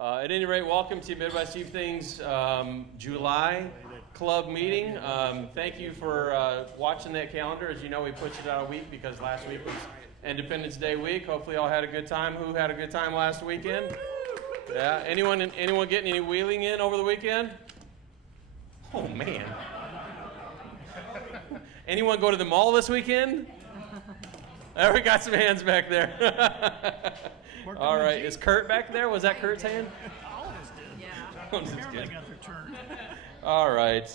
At any rate, welcome to MWJT Things July Club meeting. Thank you for watching that calendar. As you know, we pushed it out a week because last week was Independence Day week. Hopefully, y'all had a good time. Who had a good time last weekend? Yeah. Anyone getting any wheeling in over the weekend? Oh man. Anyone go to the mall this weekend? We got some hands back there. All right, is Kurt back there? Was that Kurt's hand? All of us did. Yeah. Apparently got their turn. All right.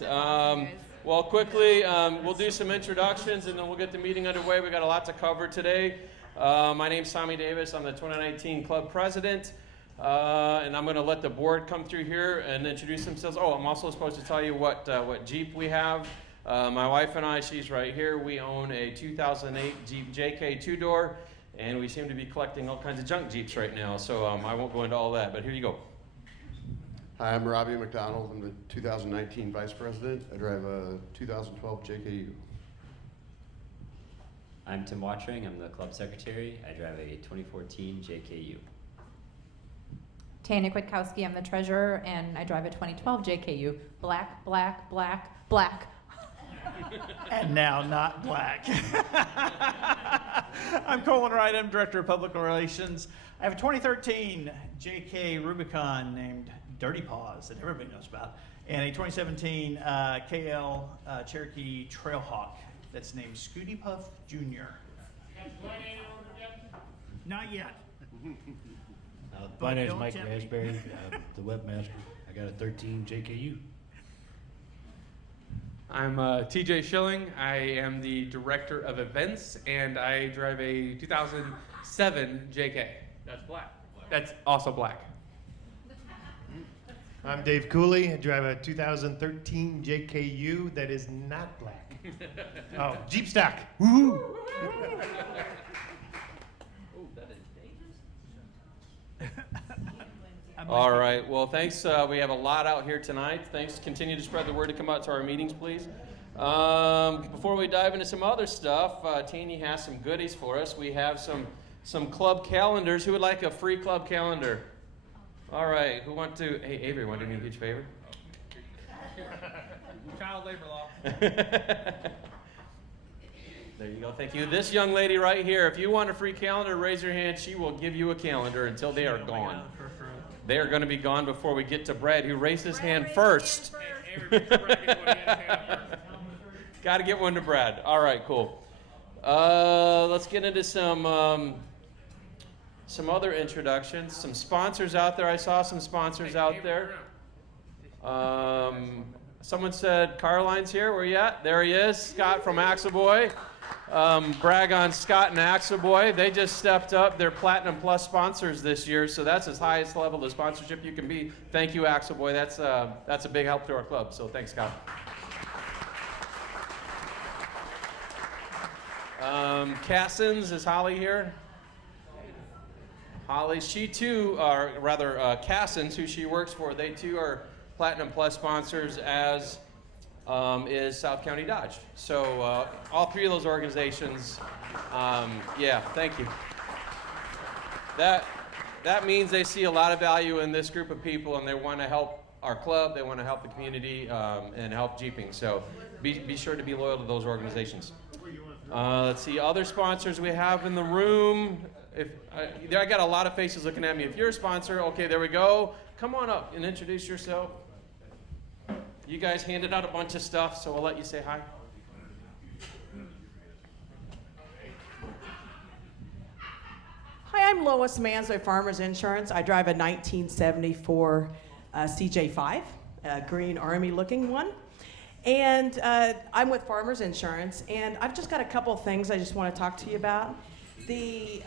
Well, quickly, we'll do some introductions and then we'll get the meeting underway. We got a lot to cover today. My name's Tommy Davis. I'm the 2019 club president. And I'm going to let the board come through here and introduce themselves. Oh, I'm also supposed to tell you what Jeep we have. My wife and I, she's right here, we own a 2008 Jeep JK two-door, and we seem to be collecting all kinds of junk Jeeps right now, so I won't go into all that, but here you go. Hi, I'm Robbie McDonald. I'm the 2019 Vice President. I drive a 2012 JKU. I'm Tim Watchering. I'm the Club Secretary. I drive a 2014 JKU. Tanya Kwiatkowski, I'm the treasurer, and I drive a 2012 JKU. Black, black, black, black. And now not black. I'm Colin Wright. I'm Director of Public Relations. I have a 2013 JK Rubicon named Dirty Paws that everybody knows about, and a 2017 KL Cherokee Trailhawk that's named Scooty Puff Jr. Not yet. My name is Mike Raspberry, the webmaster. I got a 13 JKU. I'm TJ Schilling. I am the Director of Events, and I drive a 2007 JK. That's black. That's also black. I'm Dave Cooley. I drive a 2013 JKU that is not black. Oh, Jeep stock. Woohoo! All right, well, thanks. We have a lot out here tonight. Thanks. Continue to spread the word to come out to our meetings, please. Before we dive into some other stuff, Tanya has some goodies for us. We have some club calendars. Who would like a free club calendar? All right, who want to? Hey, Avery, want to do me a huge favor? Child labor law. There you go. Thank you. This young lady right here, if you want a free calendar, raise your hand. She will give you a calendar until they are gone. They are going to be gone before we get to Brad, who raised his hand first. Got to get one to Brad. All right, cool. Let's get into some other introductions. Some sponsors out there. I saw some sponsors out there. Someone said Carline's here. Where you at? There he is. Scott from Axle Boy. Brag on Scott and Axle Boy. They just stepped up. They're Platinum Plus sponsors this year, so that's as highest level of sponsorship you can be. Thank you, Axle Boy. That's a big help to our club, so thanks, Scott. Cassins, is Holly here? Holly, she too, Cassins, who she works for, they too are Platinum Plus sponsors, as is South County Dodge. So all three of those organizations, yeah, thank you. That means they see a lot of value in this group of people, and they want to help our club, they want to help the community, and help Jeeping. So be sure to be loyal to those organizations. Let's see, other sponsors we have in the room. I got a lot of faces looking at me. If you're a sponsor, okay, there we go. Come on up and introduce yourself. You guys handed out a bunch of stuff, so I'll let you say hi. Hi, I'm Lois Manzo, Farmers Insurance. I drive a 1974 CJ5, a green army looking one. And I'm with Farmers Insurance, and I've just got a couple things I just want to talk to you about. The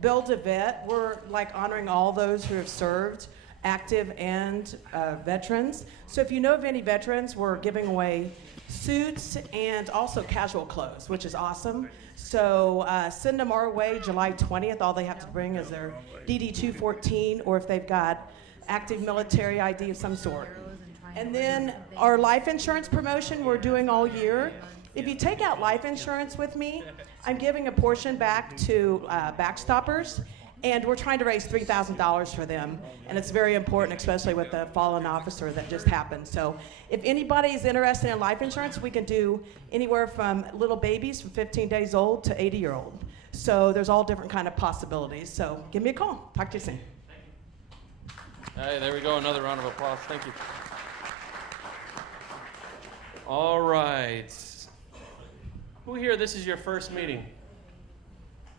Build a Vet, we're like honoring all those who have served, active and veterans. So if you know of any veterans, we're giving away suits and also casual clothes, which is awesome. So send them our way July 20th. All they have to bring is their DD-214, or if they've got active military ID of some sort. And then our life insurance promotion we're doing all year. If you take out life insurance with me, I'm giving a portion back to Backstoppers. And we're trying to raise $3,000 for them, and it's very important, especially with the fallen officer that just happened. So if anybody is interested in life insurance, we can do anywhere from little babies from 15 days old to 80-year-old. So there's all different kind of possibilities. So give me a call. Talk to you soon. Hey, there we go. Another round of applause. Thank you. All right. Who here, this is your first meeting?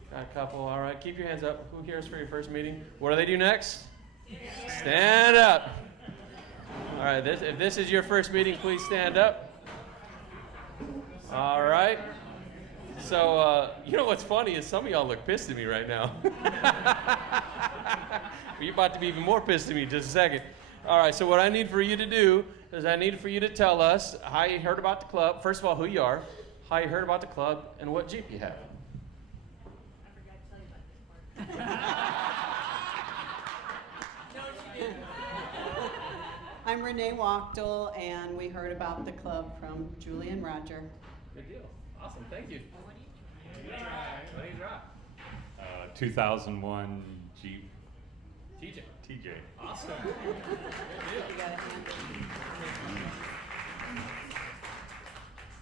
Got a couple. All right. Keep your hands up. Who here is for your first meeting? What do they do next? Stand up. All right. If this is your first meeting, please stand up. All right. So, you know what's funny is some of y'all look pissed at me right now. You're about to be even more pissed at me in just a second. All right. So what I need for you to do is I need for you to tell us how you heard about the club. First of all, who you are, how you heard about the club, and what Jeep you have. I'm Renee Wachtel, and we heard about the club from Julie and Roger. Good deal. Awesome. Thank you. What do you drive? 2001 Jeep TJ. TJ. Awesome. You got a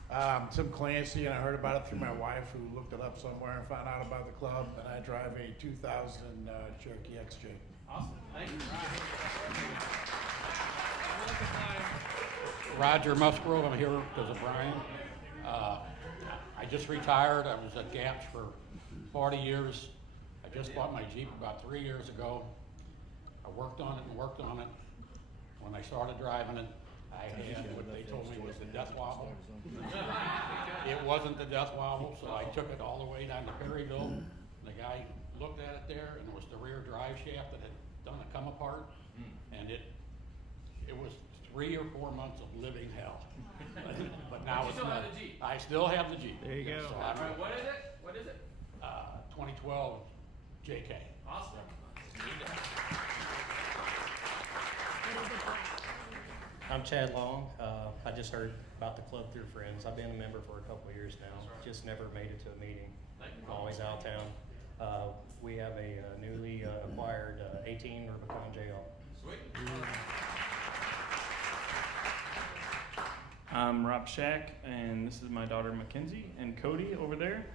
hand? Tim Clancy, and I heard about it through my wife, who looked it up somewhere and found out about the club. And I drive a 2000 Cherokee XJ. Awesome. Thank you. Roger Musgrove. I'm here because of Brian. I just retired. I was at GAPS for 40 years. I just bought my Jeep about 3 years ago. I worked on it and worked on it. When I started driving it, I had what they told me was the death wobble. It wasn't the death wobble, so I took it all the way down to Perryville. The guy looked at it there, and it was the rear drive shaft that had done a come apart, and it was 3 or 4 months of living hell. But now it's not. The Jeep. I still have the Jeep. There you go. So All right. What is it? What is it? 2012 JK. Awesome. I'm Chad Long. I just heard about the club through friends. I've been a member for a couple of years now. Just never made it to a meeting. Always out of town. We have a newly acquired 18 Rubicon JL. Sweet. I'm Rob Shack, and this is my daughter Mackenzie and Cody over there.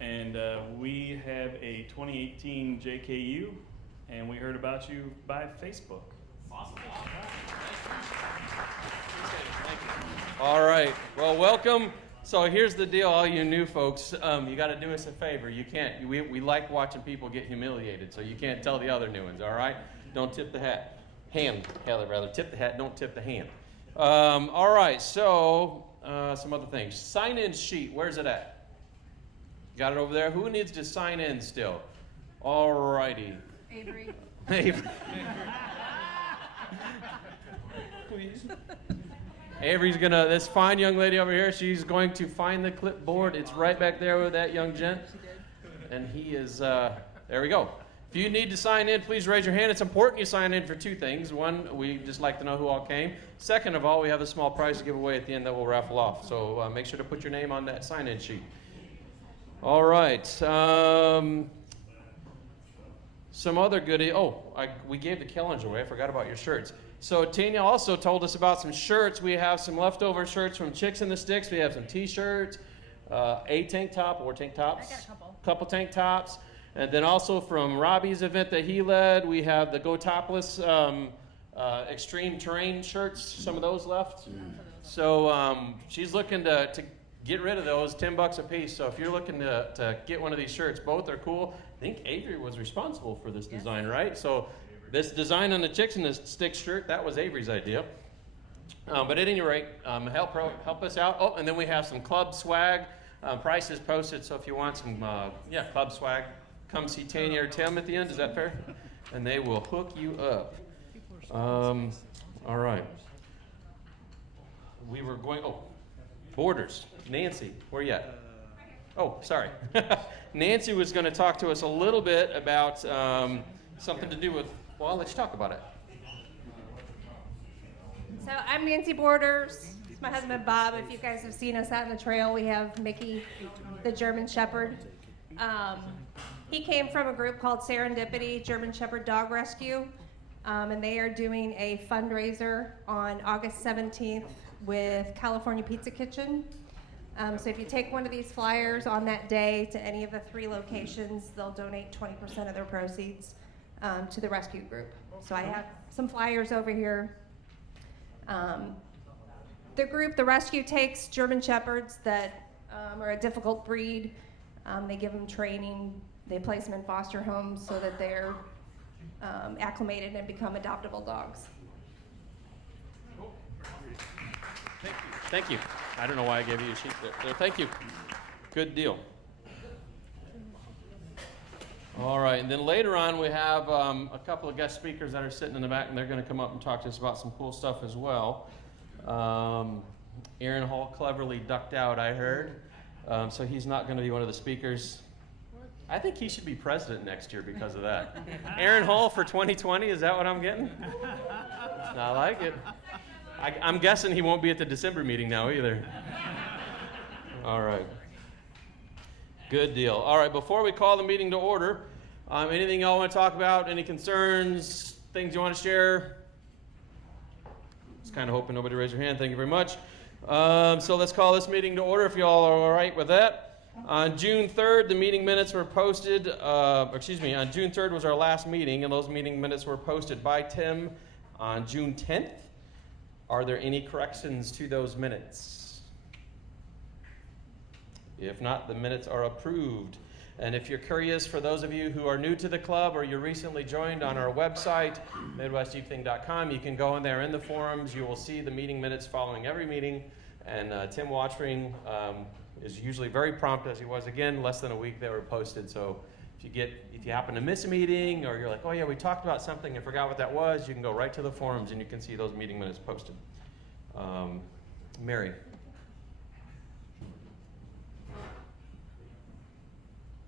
And we have a 2018 JKU, and we heard about you by Facebook. Awesome. All right. Well, welcome. So here's the deal, all you new folks. You got to do us a favor. You can't. We like watching people get humiliated, so you can't tell the other new ones. All right. Don't tip the hat. Hand, rather. Tip the hat. Don't tip the hand. All right. So some other things. Sign-in sheet. Where's it at? Got it over there. Who needs to sign in still? All righty. Avery. Avery. Please. Avery's gonna, this fine young lady over here, she's going to find the clipboard. It's right back there with that young gent. And he is, there we go. If you need to sign in, please raise your hand. It's important you sign in for two things. One, we just like to know who all came. Second of all, we have a small prize to give away at the end that we'll raffle off. So make sure to put your name on that sign-in sheet. All right. Some other goodie. Oh, we gave the calendars away. I forgot about your shirts. So Tanya also told us about some shirts. We have some leftover shirts from Chicks in the Sticks. We have some T-shirts, a tank top or tank tops. I got a couple. Couple tank tops. And then also from Robbie's event that he led, we have the Go Topless extreme terrain shirts. Some of those left. So she's looking to get rid of those, $10 a piece. So if you're looking to get one of these shirts, both are cool. I think Avery was responsible for this design, right? So this design on the Chicks in the Sticks shirt, that was Avery's idea. But at any rate, help us out. Oh, and then we have some club swag. Prices posted, so if you want some club swag, come see Tanya or Tim at the end. Is that fair? And they will hook you up. All right. We were going, Borders. Nancy, where you at? Oh, sorry. Nancy was going to talk to us a little bit about something to do with, well, I'll let you talk about it. So I'm Nancy Borders. It's my husband Bob. If you guys have seen us out on the trail, we have Mickey, the German Shepherd. He came from a group called Serendipity German Shepherd Dog Rescue, and they are doing a fundraiser on August 17th with California Pizza Kitchen. So if you take one of these flyers on that day to any of the 3 locations, they'll donate 20% of their proceeds to the rescue group. So I have some flyers over here. The rescue takes German Shepherds that are a difficult breed. They give them training. They place them in foster homes so that they're acclimated and become adoptable dogs. Thank you. I don't know why I gave you a sheet there. So thank you. Good deal. All right, and then later on we have a couple of guest speakers that are sitting in the back, and they're going to come up and talk to us about some cool stuff as well. Aaron Hall cleverly ducked out, I heard, so he's not going to be one of the speakers. I think he should be president next year because of that. Aaron Hall for 2020, is that what I'm getting? I like it. I'm guessing he won't be at the December meeting now either. All right. Good deal. All right, before we call the meeting to order, anything y'all want to talk about? Any concerns? Things you want to share? Just kind of hoping nobody raised your hand. Thank you very much. So let's call this meeting to order if y'all are all right with that. On June 3rd, the meeting minutes were posted. On June 3rd was our last meeting, and those meeting minutes were posted by Tim on June 10th. Are there any corrections to those minutes? If not, the minutes are approved. And if you're curious, for those of you who are new to the club or you recently joined on our website, MWJT.com, you can go in there in the forums. You will see the meeting minutes following every meeting. And Tim Watchring is usually very prompt, as he was again, less than a week they were posted. So if you happen to miss a meeting, or you're like, oh yeah, we talked about something and forgot what that was, you can go right to the forums and you can see those meeting minutes posted. Mary.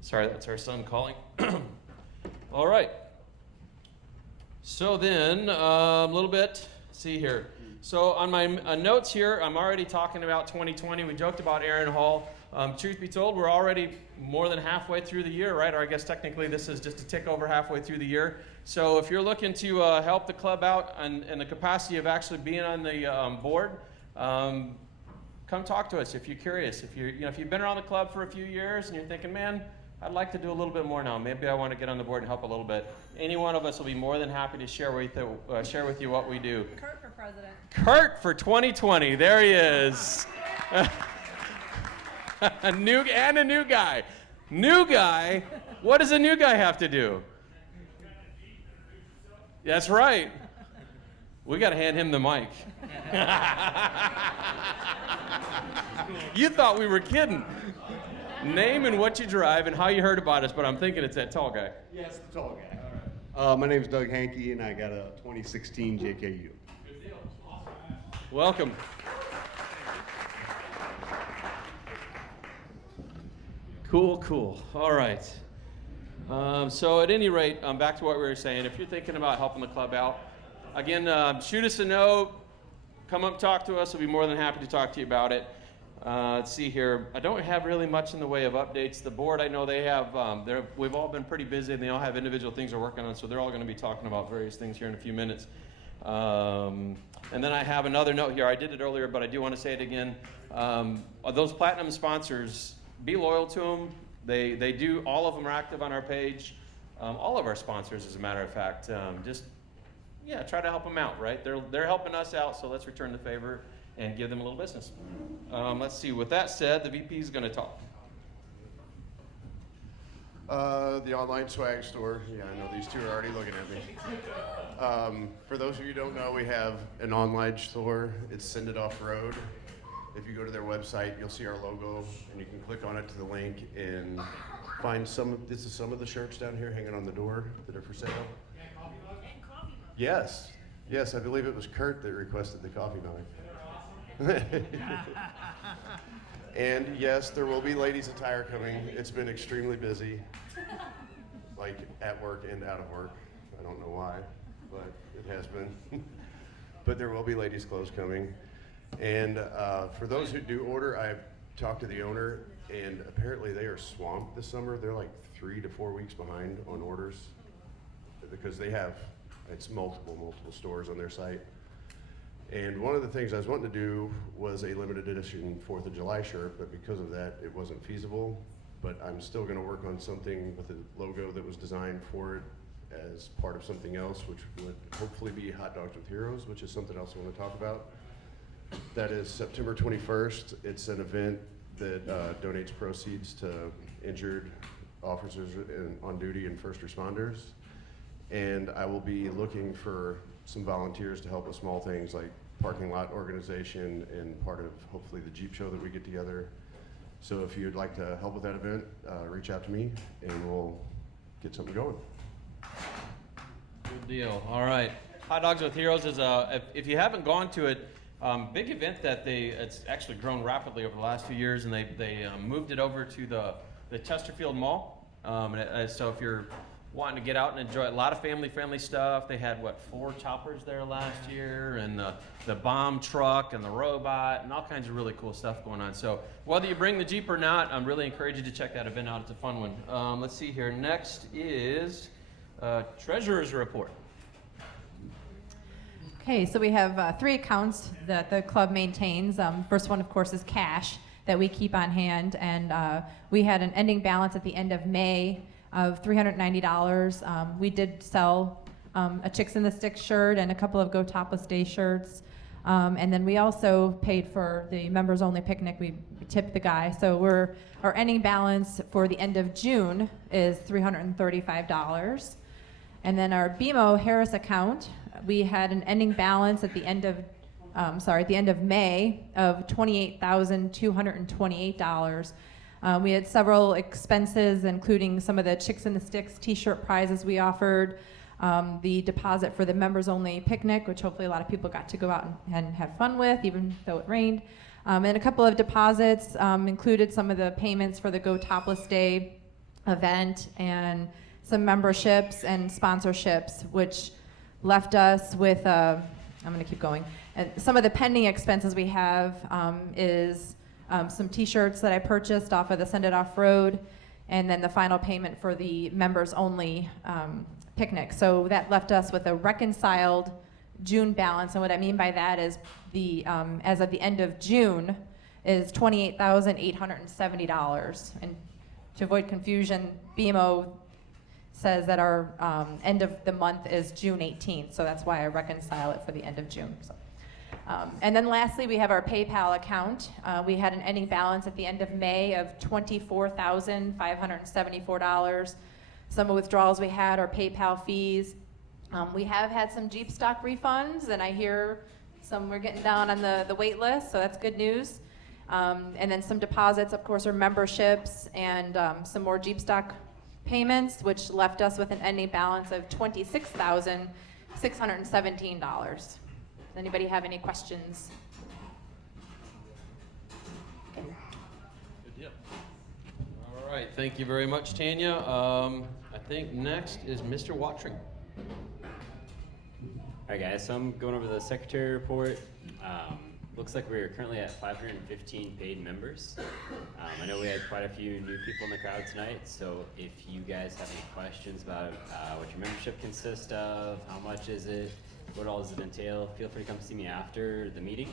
Sorry, that's our son calling. All right. So then, a little bit, see here. So on my notes here, I'm already talking about 2020. We joked about Aaron Hall. Truth be told, we're already more than halfway through the year, right? Or I guess technically this is just a tick over halfway through the year. So if you're looking to help the club out in the capacity of actually being on the board, come talk to us if you're curious. If you've been around the club for a few years and you're thinking, man, I'd like to do a little bit more now. Maybe I want to get on the board and help a little bit. Any one of us will be more than happy to share with you what we do. Kurt for president. Kurt for 2020. There he is. a new guy. New guy? What does a new guy have to do? That's right. We got to hand him the mic. You thought we were kidding. Name and what you drive and how you heard about us, but I'm thinking it's that tall guy. Yes, the tall guy. My name's Doug Hankey, and I got a 2016 JKU. Welcome. Cool. All right. So at any rate, back to what we were saying. If you're thinking about helping the club out, again, shoot us a note. Come up, talk to us. We'll be more than happy to talk to you about it. Let's see here. I don't have really much in the way of updates. The board, I know they have, we've all been pretty busy, and they all have individual things they're working on, so they're all going to be talking about various things here in a few minutes. And then I have another note here. I did it earlier, but I do want to say it again. Those platinum sponsors, be loyal to them. They do, all of them are active on our page. All of our sponsors, as a matter of fact. Try to help them out, right? They're helping us out, so let's return the favor and give them a little business. Let's see, with that said, the VP is going to talk. The online swag store. Yeah, I know these two are already looking at me. For those of you who don't know, we have an online store. It's Send It Off Road. If you go to their website, you'll see our logo, and you can click on it to the link and find some of the shirts down here hanging on the door that are for sale. Yes, I believe it was Kurt that requested the coffee mug. And yes, there will be ladies' attire coming. It's been extremely busy, like at work and out of work. I don't know why, but it has been. But there will be ladies' clothes coming. And for those who do order, I have talked to the owner, and apparently they are swamped this summer. They're like 3 to 4 weeks behind on orders because it's multiple stores on their site. And one of the things I was wanting to do was a limited edition 4th of July shirt, but because of that, it wasn't feasible. But I'm still gonna work on something with a logo that was designed for it as part of something else, which would hopefully be Hot Dogs with Heroes, which is something else I wanna talk about. That is September 21st. It's an event that donates proceeds to injured officers on duty and first responders. And I will be looking for some volunteers to help with small things like parking lot organization and part of hopefully the Jeep show that we get together. So if you'd like to help with that event, reach out to me and we'll get something going. Good deal. All right. Hot Dogs with Heroes is if you haven't gone to it, big event that it's actually grown rapidly over the last few years, and they moved it over to the Chesterfield Mall. So if you're wanting to get out and enjoy a lot of family-friendly stuff, they had 4 choppers there last year, and the bomb truck and the robot and all kinds of really cool stuff going on. So whether you bring the Jeep or not, I'm really encourage you to check that event out. It's a fun one. Let's see here. Next is Treasurer's Report. Okay, so we have 3 accounts that the club maintains. First one, of course, is cash that we keep on hand, and we had an ending balance at the end of May of $390. We did sell a Chicks in the Sticks shirt and a couple of Go Topless Day shirts, and then we also paid for the members only picnic. We tipped the guy, so our ending balance for the end of June is $335. And then our BMO Harris account, we had an ending balance at the end of May of $28,228. We had several expenses, including some of the Chicks in the Sticks t-shirt prizes we offered, the deposit for the members only picnic, which hopefully a lot of people got to go out and have fun with, even though it rained. And a couple of deposits included some of the payments for the Go Topless Day event and some memberships and sponsorships, which left us with, I'm going to keep going. And some of the pending expenses we have is some t-shirts that I purchased off of the Send It Off Road, and then the final payment for the members only picnic. So that left us with a reconciled June balance, and what I mean by that is the as of the end of June is $28,870. And to avoid confusion, BMO says that our end of the month is June 18th, so that's why I reconcile it for the end of June. So. And then lastly, we have our PayPal account. We had an ending balance at the end of May of $24,574. Some of the withdrawals we had are PayPal fees. We have had some Jeep stock refunds, and I hear we're getting down on the wait list, so that's good news. And then some deposits, of course, are memberships and some more Jeep stock payments, which left us with an ending balance of $26,617. Does anybody have any questions? Good deal. All right, thank you very much, Tanya. I think next is Mr. Watring. All right, guys, so I'm going over the secretary report. Looks like we're currently at 515 paid members. I know we had quite a few new people in the crowd tonight, so if you guys have any questions about what your membership consists of, how much is it, what all does it entail, feel free to come see me after the meeting,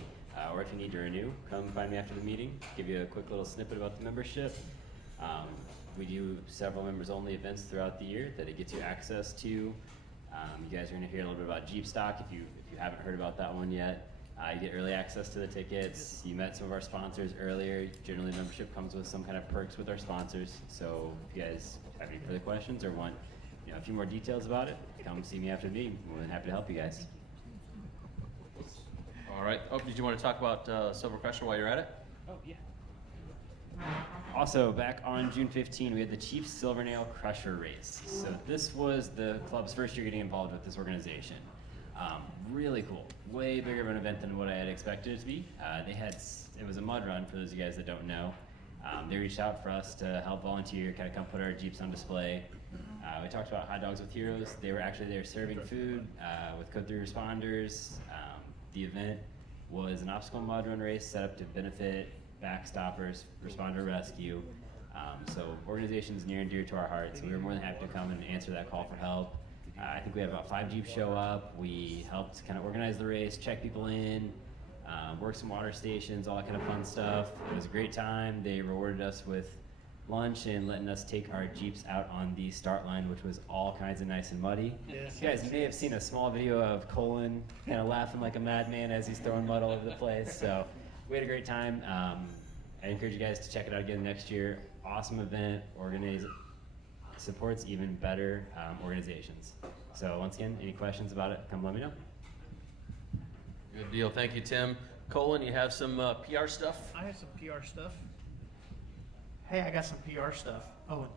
or if you need to renew, come find me after the meeting, give you a quick little snippet about the membership. We do several members-only events throughout the year that it gets you access to. You guys are going to hear a little bit about Jeep stock if you haven't heard about that one yet. You get early access to the tickets. You met some of our sponsors earlier. Generally, membership comes with some kind of perks with our sponsors. So if you guys have any further questions or want a few more details about it, come see me after the meeting. I'm more than happy to help you guys. All right. Oh, did you want to talk about Silver Crusher while you're at it? Oh, yeah. Also, back on June 15, we had the Chief Silvernail Crusher Race. So this was the club's first year getting involved with this organization. Really cool. Way bigger of an event than what I had expected it to be. It was a mud run for those of you guys that don't know. They reached out for us to help volunteer, kind of come put our Jeeps on display. We talked about Hot Dogs with Heroes. They were actually there serving food with code 3 responders. The event was an obstacle mud run race set up to benefit backstoppers, responder rescue. So organizations near and dear to our hearts. We were more than happy to come and answer that call for help. I think we had about 5 Jeeps show up. We helped kind of organize the race, check people in, work some water stations, all that kind of fun stuff. It was a great time. They rewarded us with lunch and letting us take our Jeeps out on the start line, which was all kinds of nice and muddy. Yes. You guys may have seen a small video of Colin kind of laughing like a madman as he's throwing mud all over the place. So we had a great time. I encourage you guys to check it out again next year. Awesome event, supports even better organizations. So once again, any questions about it, come let me know. Good deal. Thank you, Tim. Colin, you have some PR stuff? I have some PR stuff. Hey, I got some PR stuff. Oh,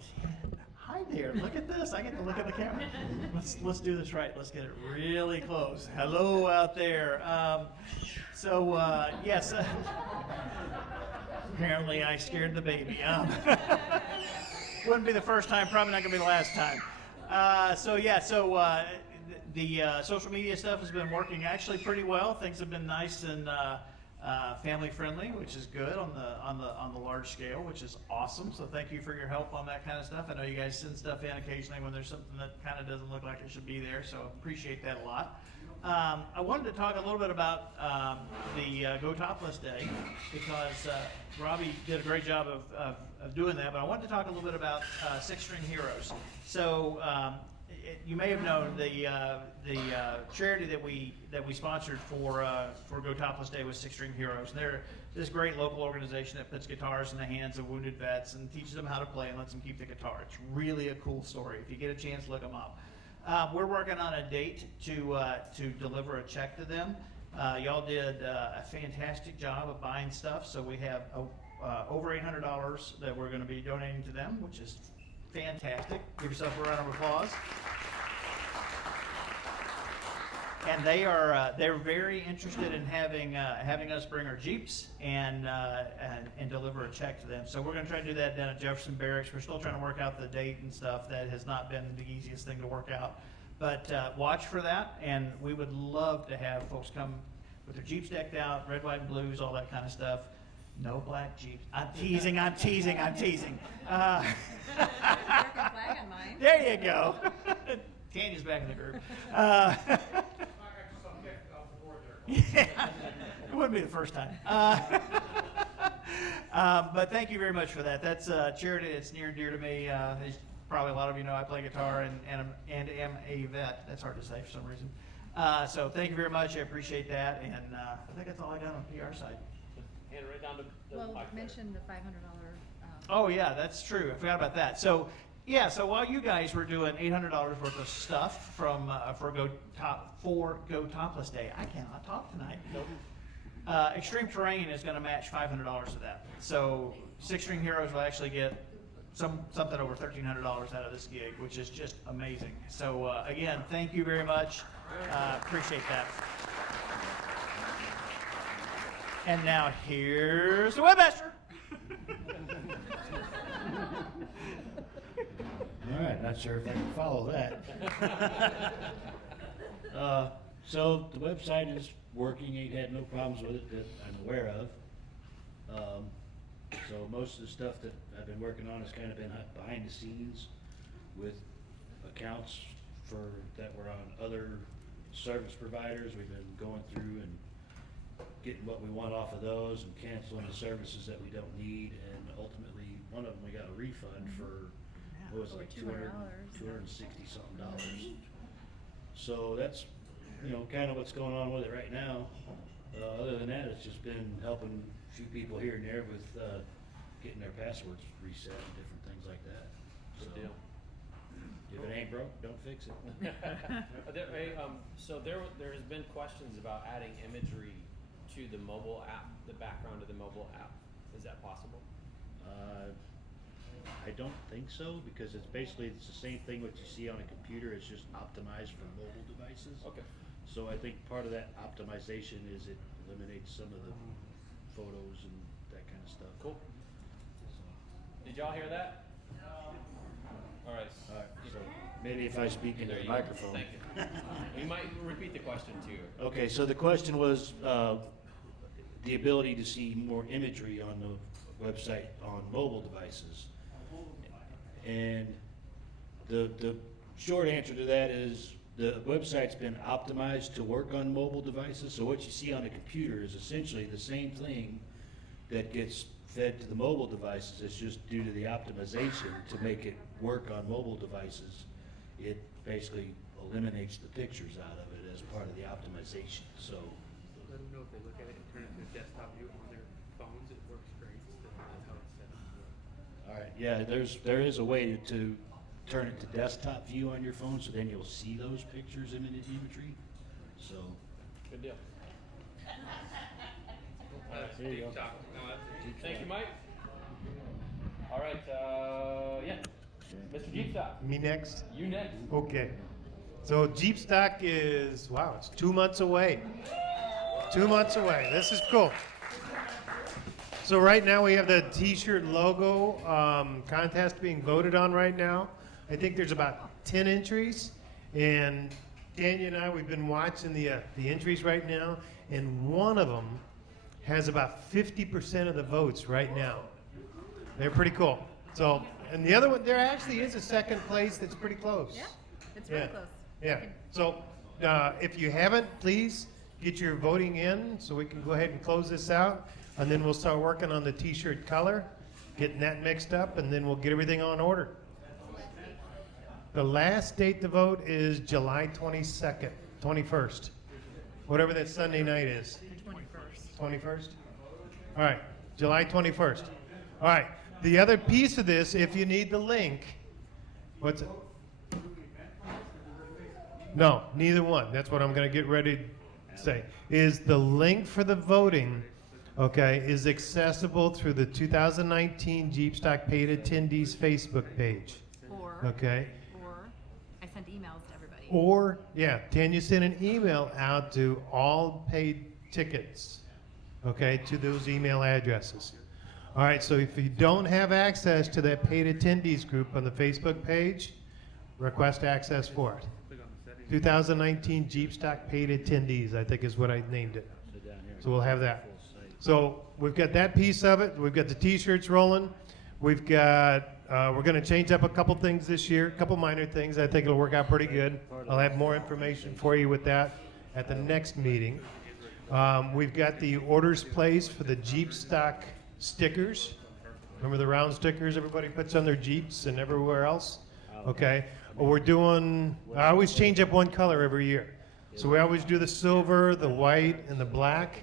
hi there. Look at this. I get to look at the camera. Let's do this right. Let's get it really close. Hello out there. Yes. Apparently, I scared the baby. Wouldn't be the first time. Probably not going to be the last time. The social media stuff has been working actually pretty well. Things have been nice and family friendly, which is good on the large scale, which is awesome. So thank you for your help on that kind of stuff. I know you guys send stuff in occasionally when there's something that kind of doesn't look like it should be there. So appreciate that a lot. I wanted to talk a little bit about the Go Topless Day because Robbie did a great job of doing that. But I wanted to talk a little bit about Six String Heroes. So you may have known the charity that we sponsored for Go Topless Day was Six String Heroes. And they're this great local organization that puts guitars in the hands of wounded vets and teaches them how to play and lets them keep the guitar. It's really a cool story. If you get a chance, look them up. We're working on a date to deliver a check to them. Y'all did a fantastic job of buying stuff, so we have over $800 that we're going to be donating to them, which is fantastic. Give yourself a round of applause. And they're very interested in having us bring our Jeeps and deliver a check to them. So we're going to try to do that down at Jefferson Barracks. We're still trying to work out the date and stuff. That has not been the easiest thing to work out. But watch for that, and we would love to have folks come with their Jeeps decked out, red, white, and blues, all that kind of stuff. No black Jeeps. I'm teasing. American flag on mine. There you go. Tanya's back in the group. Yeah, it wouldn't be the first time. But thank you very much for that. That's a charity that's near and dear to me. As probably a lot of you know, I play guitar and am a vet. That's hard to say for some reason. So thank you very much. I appreciate that. And I think that's all I got on the PR side. And right down to the mention the $500. Oh yeah, that's true. I forgot about that. So while you guys were doing $800 worth of stuff for Go Topless Day, I cannot talk tonight. Nope. Extreme Terrain is going to match $500 of that. So Six String Heroes will actually get something over $1,300 out of this gig, which is just amazing. So again, thank you very much. Appreciate that. And now here's the webmaster. All right, not sure if I can follow that. So the website is working. Ain't had no problems with it that I'm aware of. So most of the stuff that I've been working on has kind of been behind the scenes with accounts that were on other service providers. We've been going through and getting what we want off of those and canceling the services that we don't need. And ultimately, one of them we got a refund for, what was it, like $260 something. So that's, kind of what's going on with it right now. Other than that, it's just been helping a few people here and there with getting their passwords reset and different things like that. Good deal. If it ain't broke, don't fix it. So there has been questions about adding imagery to the mobile app, the background of the mobile app. Is that possible? I don't think so, because it's the same thing what you see on a computer. It's just optimized for mobile devices. Okay. So I think part of that optimization is it eliminates some of the photos and that kind of stuff. Cool. Did y'all hear that? All right. So maybe if I speak into the microphone. Thank you. You might repeat the question too. Okay, so the question was, the ability to see more imagery on the website on mobile devices. And the short answer to that is the website's been optimized to work on mobile devices. So what you see on a computer is essentially the same thing that gets fed to the mobile devices. It's just due to the optimization to make it work on mobile devices. It basically eliminates the pictures out of it as part of the optimization. So Let them know if they look at it and turn it to a desktop view on their phones, it works great. Still, that's how it's set up. all right, yeah, there is a way to turn it to desktop view on your phone, so then you'll see those pictures in imagery. So Good deal. There you go. Thank you, Mike. All right, yeah. Mr. Jeep Stock. Me next? You next. Okay. So Jeep Stock is, wow, it's 2 months away. 2 months away. This is cool. So right now we have the t-shirt logo contest being voted on right now. I think there's about 10 entries. And Daniel and I, we've been watching the entries right now. And one of them has about 50% of the votes right now. They're pretty cool. So, and the other one, there actually is a second place that's pretty close. Yeah, it's pretty close. Yeah. So, if you haven't, please get your voting in so we can go ahead and close this out. And then we'll start working on the t-shirt color, getting that mixed up, and then we'll get everything on order. The last date to vote is July 22nd, 21st. Whatever that Sunday night is. 21st? All right, July 21st. All right, the other piece of this, if you need the link, what's it? No, neither one. That's what I'm going to get ready to say. Is the link for the voting, okay, is accessible through the 2019 Jeep Stock Paid Attendees Facebook page. Okay? Or I sent emails to everybody. Or, yeah, Tanya sent an email out to all paid tickets, okay, to those email addresses. All right, so if you don't have access to that paid attendees group on the Facebook page, request access for it. 2019 Jeep Stock Paid Attendees, I think is what I named it. So we'll have that. So we've got that piece of it. We've got the t-shirts rolling. We've got, we're going to change up a couple things this year, a couple minor things. I think it'll work out pretty good. I'll have more information for you with that at the next meeting. We've got the orders placed for the Jeep Stock stickers. Remember the round stickers everybody puts on their Jeeps and everywhere else? Okay. Well, we're doing, I always change up one color every year. So we always do the silver, the white, and the black.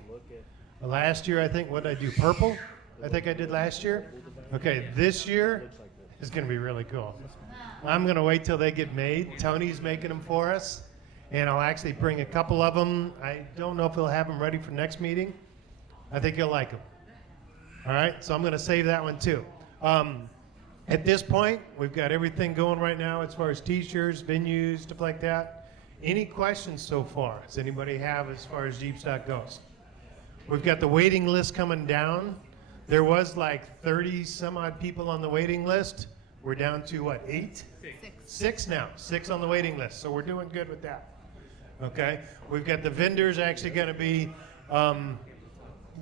Last year, I think, what did I do? Purple? I think I did last year. Okay, this year is going to be really cool. I'm going to wait till they get made. Tony's making them for us. And I'll actually bring a couple of them. I don't know if he'll have them ready for next meeting. I think you'll like them. All right, so I'm going to save that one too. At this point, we've got everything going right now as far as t-shirts, venues, stuff like that. Any questions so far? Does anybody have as far as Jeep Stock goes? We've got the waiting list coming down. There was like 30 some odd people on the waiting list. We're down to what, 8? 6 now, 6 on the waiting list. So we're doing good with that. Okay, we've got the vendors actually going to be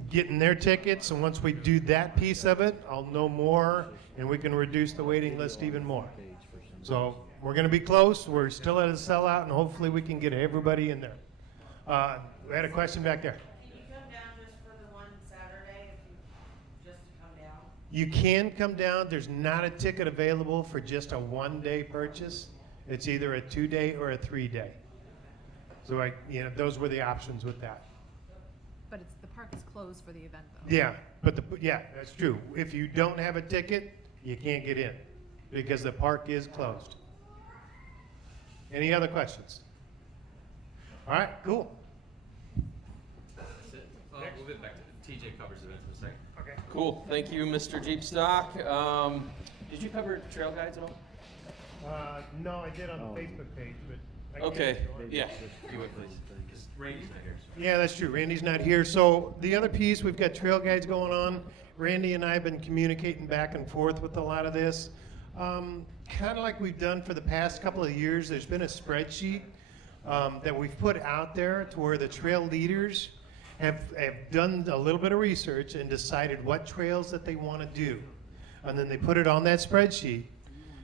getting their tickets, and once we do that piece of it, I'll know more, and we can reduce the waiting list even more. So we're going to be close. We're still at a sellout, and hopefully we can get everybody in there. We had a question back there. Can you come down just for the one Saturday, if you just come down? You can come down. There's not a ticket available for just a one-day purchase. It's either a 2-day or a 3-day. So those were the options with that. But the park is closed for the event, though. Yeah, but that's true. If you don't have a ticket, you can't get in because the park is closed. Any other questions? All right, cool. That's it. We'll get back to TJ covers events in a second. Okay. Cool. Thank you, Mr. Jeep Stock. Did you cover trail guides at all? No, I did on the Facebook page, but. Okay. Yeah. You would please. Because Randy's not here. Yeah, that's true. Randy's not here. So the other piece, we've got trail guides going on. Randy and I have been communicating back and forth with a lot of this. Kind of like we've done for the past couple of years, there's been a spreadsheet that we've put out there to where the trail leaders have done a little bit of research and decided what trails that they want to do. And then they put it on that spreadsheet,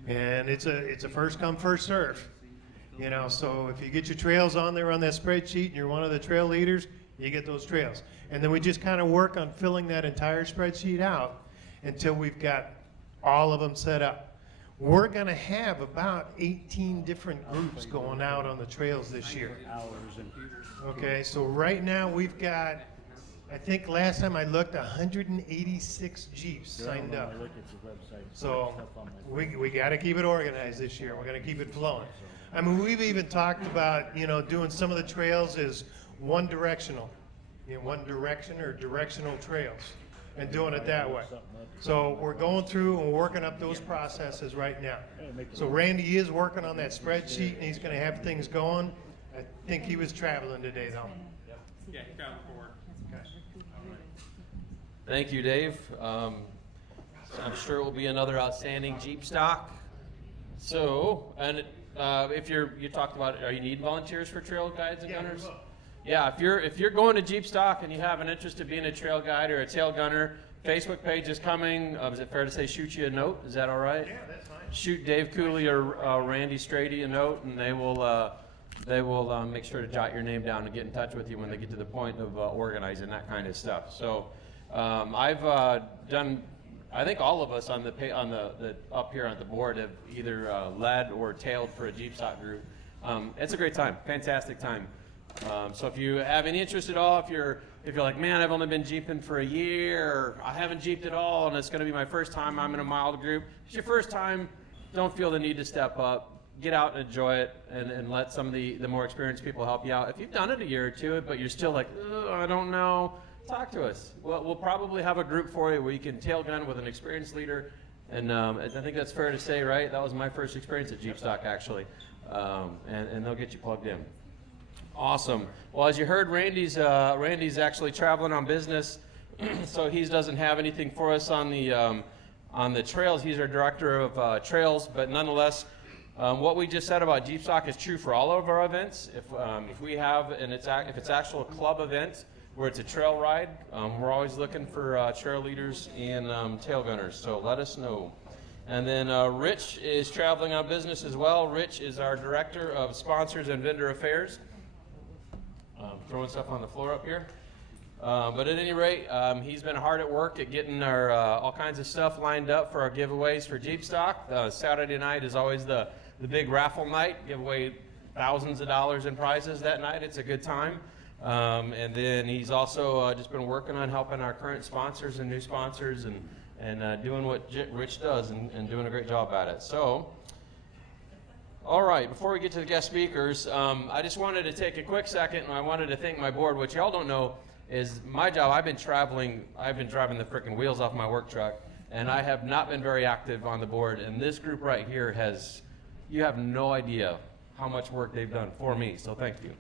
and it's a first come, first serve. You know, so if you get your trails on there on that spreadsheet and you're one of the trail leaders, you get those trails. And then we just kind of work on filling that entire spreadsheet out until we've got all of them set up. We're going to have about 18 different groups going out on the trails this year. Okay, so right now we've got, I think last time I looked, 186 Jeeps signed up. So we got to keep it organized this year. We're going to keep it flowing. I mean, we've even talked about, you know, doing some of the trails as one directional, you know, one direction or directional trails, and doing it that way. So we're going through and working up those processes right now. So Randy is working on that spreadsheet, and he's going to have things going. I think he was traveling today, though. Yeah, he traveled for work. Thank you, Dave. I'm sure it will be another outstanding Jeep stock. So, and you talked about, are you need volunteers for trail guides and gunners? Yeah, if you're going to Jeep stock and you have an interest in being a trail guide or a tail gunner, Facebook page is coming. Is it fair to say shoot you a note? Is that all right? Yeah, that's fine. Shoot Dave Cooley or Randy Strady a note, and they will make sure to jot your name down and get in touch with you when they get to the point of organizing that kind of stuff. So I've done. I think all of us on the up here on the board have either led or tailed for a Jeep stock group. It's a great time, fantastic time. So if you have any interest at all, if you're like, man, I've only been Jeeping for a year, or I haven't Jeeped at all, and it's going to be my first time I'm in a mild group. It's your first time. Don't feel the need to step up. Get out and enjoy it, and let some of the more experienced people help you out. If you've done it a year or two, but you're still like, I don't know, talk to us. We'll probably have a group for you where you can tail gun with an experienced leader, and I think that's fair to say, right? That was my first experience at Jeep Stock, actually, and they'll get you plugged in. Awesome. Well, as you heard, Randy's actually traveling on business, so he doesn't have anything for us on the trails. He's our director of trails, but nonetheless, what we just said about Jeep Stock is true for all of our events. If we have, and if it's actual club event where it's a trail ride, we're always looking for trail leaders and tail gunners. So let us know. And then Rich is traveling on business as well. Rich is our director of sponsors and vendor affairs. Throwing stuff on the floor up here. But at any rate, he's been hard at work at getting our all kinds of stuff lined up for our giveaways for Jeep Stock. Saturday night is always the big raffle night. Give away thousands of dollars in prizes that night. It's a good time. And then he's also just been working on helping our current sponsors and new sponsors and doing what Rich does and doing a great job at it. So, all right, before we get to the guest speakers, I just wanted to take a quick second, and I wanted to thank my board. What y'all don't know is my job. I've been driving the frickin' wheels off my work truck, and I have not been very active on the board. And this group right here you have no idea how much work they've done for me, so thank you.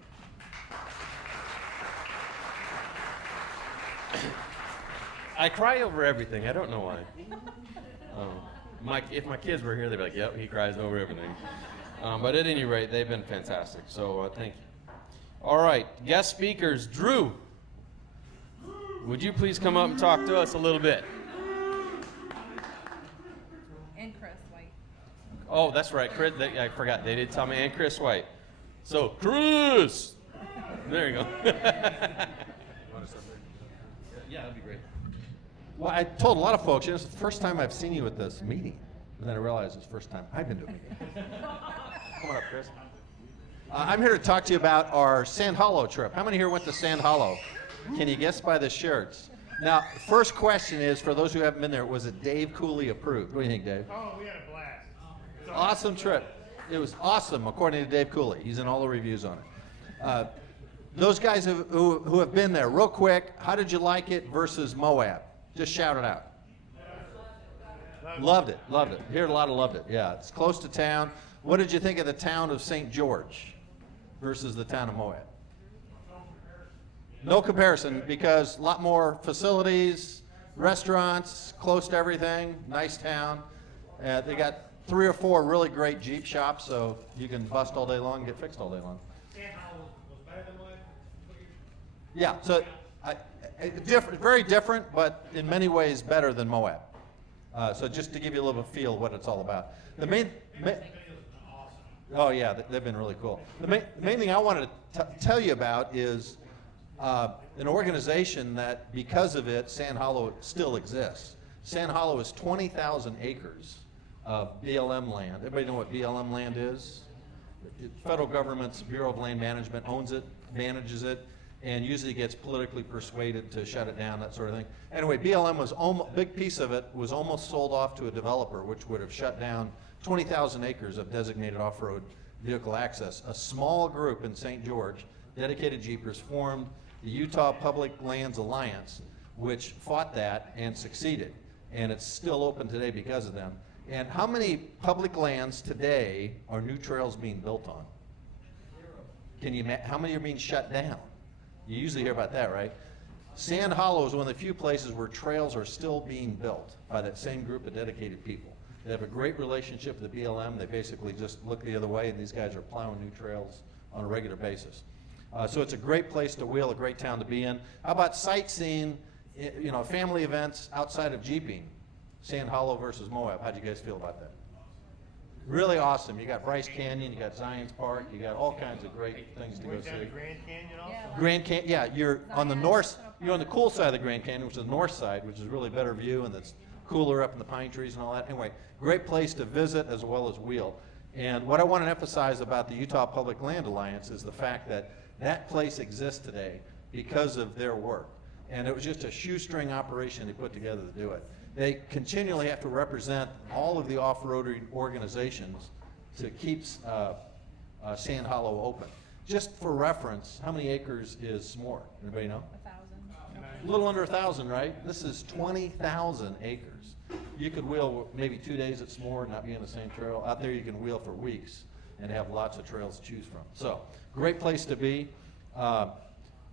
I cry over everything. I don't know why. If my kids were here, they'd be like, yep, he cries over everything. But at any rate, they've been fantastic, so thank you. All right, guest speakers. Drew, would you please come up and talk to us a little bit? And Chris White. Oh, that's right. Chris, I forgot. They did tell me, and Chris White. So, Chris! There you go. Yeah, that'd be great. Well, I told a lot of folks, it's the first time I've seen you at this meeting. And then I realized it's the first time I've been to a meeting. Come on up, Chris. I'm here to talk to you about our Sand Hollow trip. How many here went to Sand Hollow? Can you guess by the shirts? Now, first question is, for those who haven't been there, was it Dave Cooley approved? What do you think, Dave? Oh, we had a blast. Awesome trip. It was awesome, according to Dave Cooley. He's in all the reviews on it. Those guys who have been there, real quick, how did you like it versus Moab? Just shout it out. Loved it. Heard a lot of loved it. Yeah, it's close to town. What did you think of the town of St. George versus the town of Moab? No comparison, because a lot more facilities, restaurants, close to everything, nice town. They got 3 or 4 really great Jeep shops, so you can bust all day long and get fixed all day long. Yeah, so Very different, but in many ways better than Moab. So just to give you a little feel of what it's all about. The main oh yeah, they've been really cool. The main thing I wanted to tell you about is an organization that, because of it, Sand Hollow still exists. Sand Hollow is 20,000 acres of BLM land. Everybody know what BLM land is? The federal government's Bureau of Land Management owns it, manages it, and usually gets politically persuaded to shut it down, that sort of thing. Anyway, BLM was a big piece of it was almost sold off to a developer, which would have shut down 20,000 acres of designated off-road vehicle access. A small group in St. George, dedicated Jeepers, formed the Utah Public Lands Alliance, which fought that and succeeded. And it's still open today because of them. And how many public lands today are new trails being built on? How many are being shut down? You usually hear about that, right? Sand Hollow is one of the few places where trails are still being built by that same group of dedicated people. They have a great relationship with the BLM. They basically just look the other way, and these guys are plowing new trails on a regular basis. So it's a great place to wheel, a great town to be in. How about sightseeing, family events outside of Jeeping? Sand Hollow versus Moab. How'd you guys feel about that? Really awesome. You got Bryce Canyon, you got Zions Park, you got all kinds of great things to go see. Grand Canyon also? Grand Canyon, yeah, you're on the north, you're on the cool side of the Grand Canyon, which is the north side, which is really better view, and it's cooler up in the pine trees and all that. Anyway, great place to visit as well as wheel. And what I want to emphasize about the Utah Public Land Alliance is the fact that that place exists today because of their work. And it was just a shoestring operation they put together to do it. They continually have to represent all of the off-roading organizations to keep Sand Hollow open. Just for reference, how many acres is S'more? Anybody know? 1,000. A little under 1,000, right? This is 20,000 acres. You could wheel maybe 2 days at S'more and not be on the same trail. Out there you can wheel for weeks and have lots of trails to choose from. So, great place to be.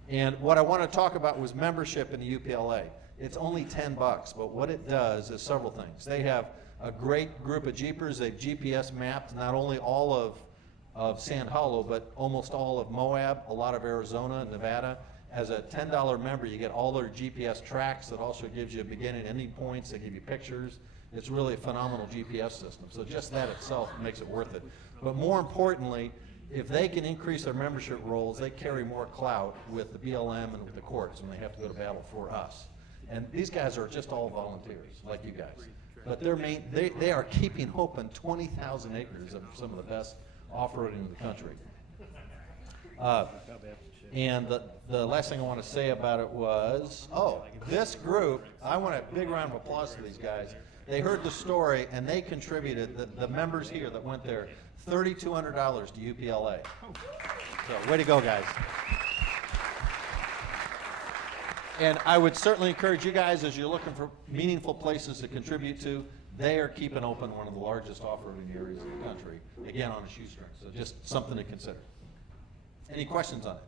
And what I want to talk about was membership in the UPLA. It's only $10, but what it does is several things. They have a great group of Jeepers. They've GPS mapped not only all of Sand Hollow, but almost all of Moab, a lot of Arizona and Nevada. As a $10 member, you get all their GPS tracks. That also gives you beginning and ending points. They give you pictures. It's really a phenomenal GPS system. So just that itself makes it worth it. But more importantly, if they can increase their membership rolls, they carry more clout with the BLM and with the courts when they have to go to battle for us. And these guys are just all volunteers, like you guys. But they are keeping open 20,000 acres of some of the best off-roading in the country. And the last thing I want to say about it was, this group, I want a big round of applause to these guys. They heard the story, and they contributed, the members here that went there, $3,200 to UPLA. So, way to go, guys. And I would certainly encourage you guys, as you're looking for meaningful places to contribute to, they are keeping open one of the largest off-roading areas in the country, again, on a shoestring. So just something to consider. Any questions on it?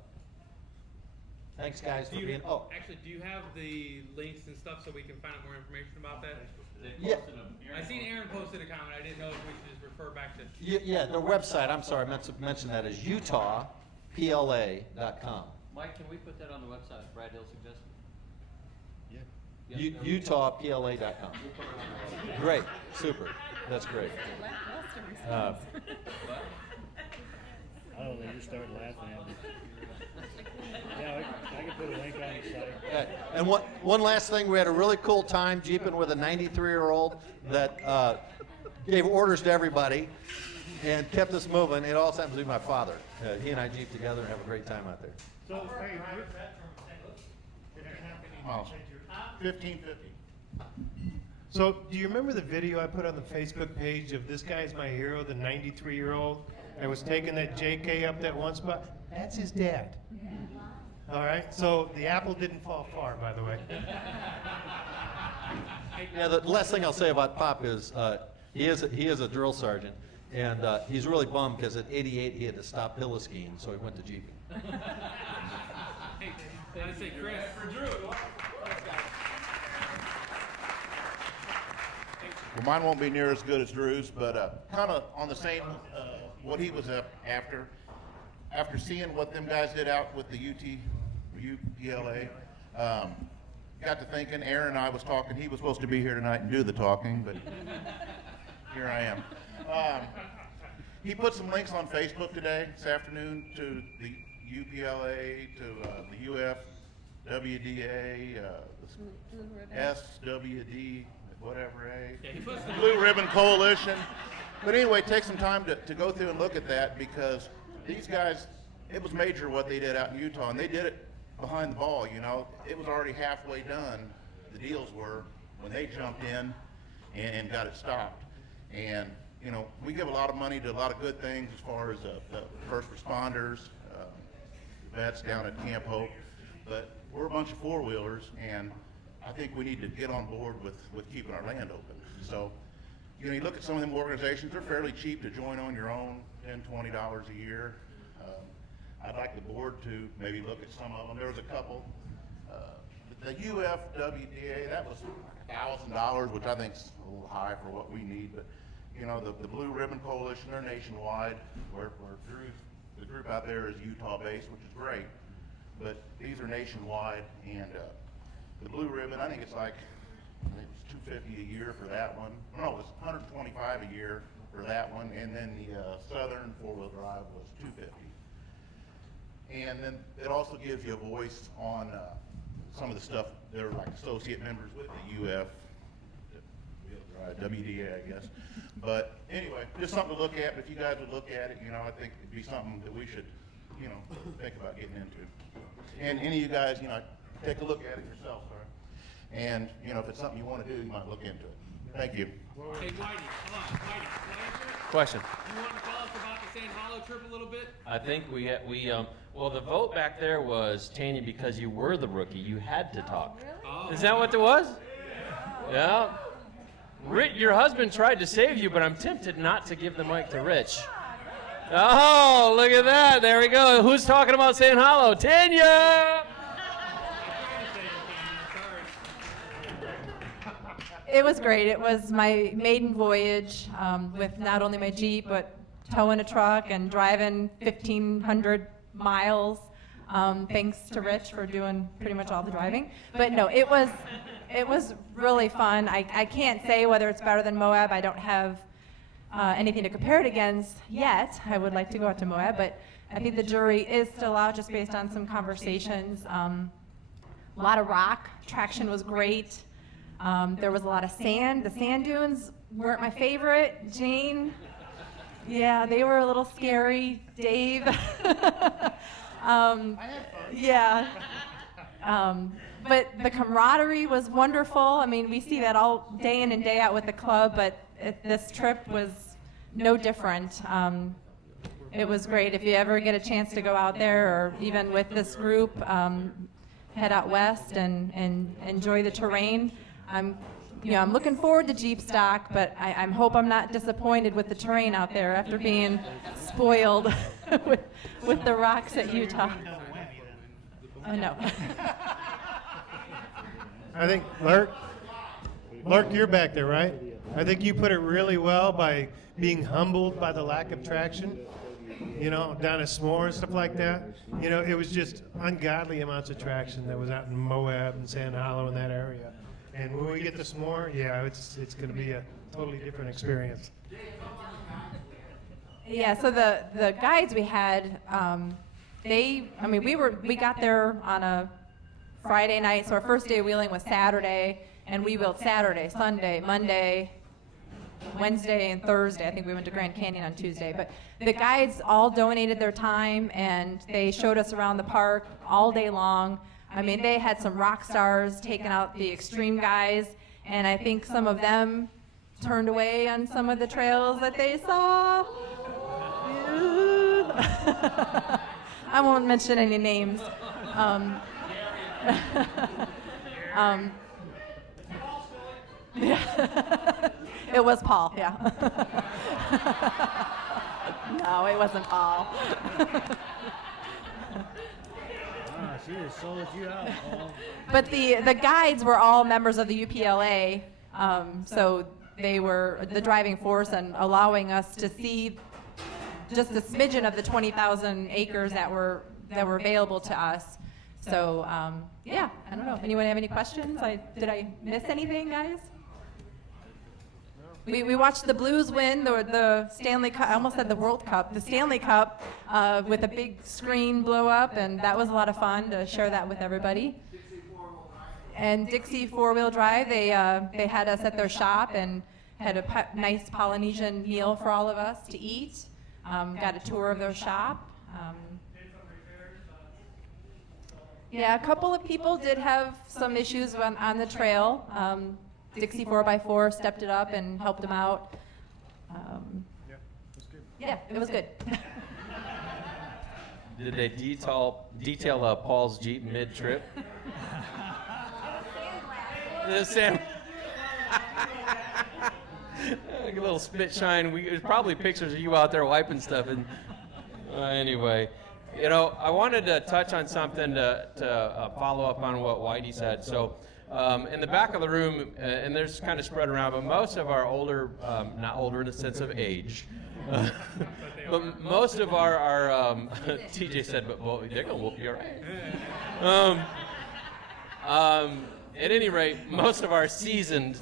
Thanks, guys, for being. Actually, do you have the links and stuff so we can find out more information about that? Yeah. I seen Aaron posted a comment. I didn't know if we should just refer back to. Yeah, their website, I'm sorry, I meant to mention that, is utahpla.com. Mike, can we put that on the website? Brad Hill suggested. utahpla.com. Great, super, that's great. I don't know, they just started laughing at me. Yeah, I can put a link on the site. Okay. And one last thing, we had a really cool time jeeping with a 93-year-old that gave orders to everybody and kept us moving. It all happens to be my father. He and I jeep together and have a great time out there. So, hey, 1550. So, do you remember the video I put on the Facebook page of this guy's my hero, the 93-year-old? I was taking that JK up that one spot. That's his dad. All right, so the apple didn't fall far, by the way. Yeah, the last thing I'll say about Pop is he is a drill sergeant, and he's really bummed because at 88 he had to stop heli skiing, so he went to jeeping. Hey, I say Chris. For Drew. Well, mine won't be near as good as Drew's, but kind of on the same, what he was after seeing what them guys did out with the UPLA, Got to thinking, Aaron and I was talking, he was supposed to be here tonight and do the talking, but here I am. He put some links on Facebook today, this afternoon, to the UPLA, to the UFWDA, SWD, whatever, Blue Ribbon Coalition. But anyway, take some time to go through and look at that, because these guys, it was major what they did out in Utah, and they did it behind the ball, you know. It was already halfway done, the deals were, when they jumped in and got it stopped. And, you know, we give a lot of money to a lot of good things as far as the first responders, vets down at Camp Hope, but we're a bunch of four-wheelers, and I think we need to get on board with keeping our land open. So, you know, you look at some of them organizations, they're fairly cheap to join on your own, $10, $20 a year. I'd like the board to maybe look at some of them. There was a couple. The UFWDA, that was $1,000, which I think is a little high for what we need. But, you know, the Blue Ribbon Coalition, they're nationwide. The group out there is Utah-based, which is great. But these are nationwide. And the Blue Ribbon, I think it's like, it was $250 a year for that one. No, it was $125 a year for that one. And then the Southern four-wheel drive was $250. And then it also gives you a voice on some of the stuff. They're like associate members with the WDA, I guess. But anyway, just something to look at. If you guys would look at it, you know, I think it'd be something that we should, you know, think about getting into. And any of you guys, you know, take a look at it yourself, sorry. And, you know, if it's something you want to do, you might look into it. Thank you. Hey, Whitey, come on, Whitey. Question. You want to tell us about the St. Hollow trip a little bit? I think well, the vote back there was, Tanya, because you were the rookie, you had to talk. Oh. Is that what it was? Yeah. Your husband tried to save you, but I'm tempted not to give the mic to Rich. Oh, look at that. There we go. Who's talking about St. Hollow? Tanya! It was great. It was my maiden voyage with not only my Jeep, but towing a truck and driving 1,500 miles. Thanks to Rich for doing pretty much all the driving. But no, it was really fun. I can't say whether it's better than Moab. I don't have anything to compare it against yet. I would like to go out to Moab, but I think the jury is still out just based on some conversations. A lot of rock. Traction was great. There was a lot of sand. The sand dunes weren't my favorite. Jane, yeah, they were a little scary. Dave, yeah. But the camaraderie was wonderful. I mean, we see that all day in and day out with the club, but this trip was no different. It was great. If you ever get a chance to go out there, or even with this group, head out west and enjoy the terrain. I'm looking forward to Jeep stock, but I hope I'm not disappointed with the terrain out there after being spoiled with the rocks at Utah. Oh, no. I think, Lurk, you're back there, right? I think you put it really well by being humbled by the lack of traction, you know, down at S'more and stuff like that. You know, it was just ungodly amounts of traction that was out in Moab and Sand Hollow in that area. And when we get to S'more, yeah, it's going to be a totally different experience. Yeah, so the guides we had, we got there on a Friday night, so our first day of wheeling was Saturday, and we wheeled Saturday, Sunday, Monday, Wednesday, and Thursday. I think we went to Grand Canyon on Tuesday. But the guides all donated their time, and they showed us around the park all day long. I mean, they had some rock stars taking out the extreme guys, and I think some of them turned away on some of the trails that they saw. I won't mention any names. Yeah. It was Paul, yeah. No, it wasn't Paul. She just sold you out, Paul. But the guides were all members of the UPLA, so they were the driving force and allowing us to see just a smidgen of the 20,000 acres that were available to us. So yeah, I don't know. Anyone have any questions? Did I miss anything, guys? We watched the Blues win the Stanley Cup. I almost said the World Cup. The Stanley Cup with a big screen blow up, and that was a lot of fun to share that with everybody. And Dixie 4-wheel drive, they had us at their shop and had a nice Polynesian meal for all of us to eat. Got a tour of their shop. Yeah, a couple of people did have some issues on the trail. Dixie 4x4 stepped it up and helped them out. Yeah, it was good. Did they detail Paul's Jeep mid-trip? The sand. A little spit shine. There's probably pictures of you out there wiping stuff. And anyway, you know, I wanted to touch on something to follow up on what Whitey said. So in the back of the room, and there's kind of spread around, but most of our older, not older in the sense of age, but most of our TJ said, but well, they're gonna whoop you, right? At any rate, most of our seasoned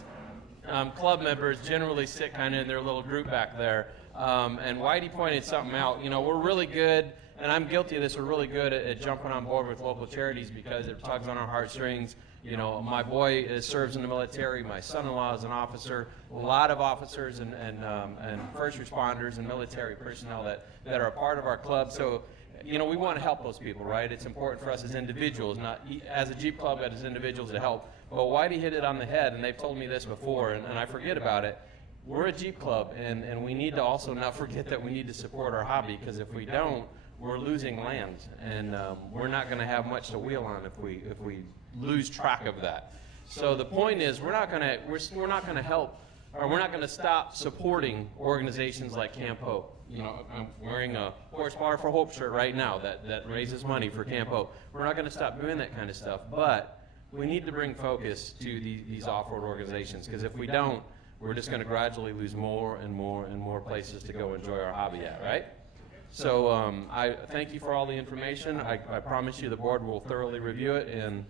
club members generally sit kind of in their little group back there. And Whitey pointed something out. You know, we're really good, and I'm guilty of this, we're really good at jumping on board with local charities because it tugs on our heartstrings. You know, my boy serves in the military. My son-in-law is an officer. A lot of officers and first responders and military personnel that are a part of our club. So, you know, we want to help those people, right? It's important for us as individuals, not as a Jeep club, but as individuals to help. Well, Whitey hit it on the head, and they've told me this before, and I forget about it. We're a Jeep club, and we need to also not forget that we need to support our hobby, because if we don't, we're losing land, and we're not going to have much to wheel on if we lose track of that. So the point is, we're not going to help, or we're not going to stop supporting organizations like Camp Hope. You know, I'm wearing a Horsepower for Hope shirt right now that raises money for Camp Hope. We're not going to stop doing that kind of stuff, but we need to bring focus to these off-road organizations, because if we don't, we're just going to gradually lose more and more and more places to go enjoy our hobby at, right? So I thank you for all the information. I promise you the board will thoroughly review it, and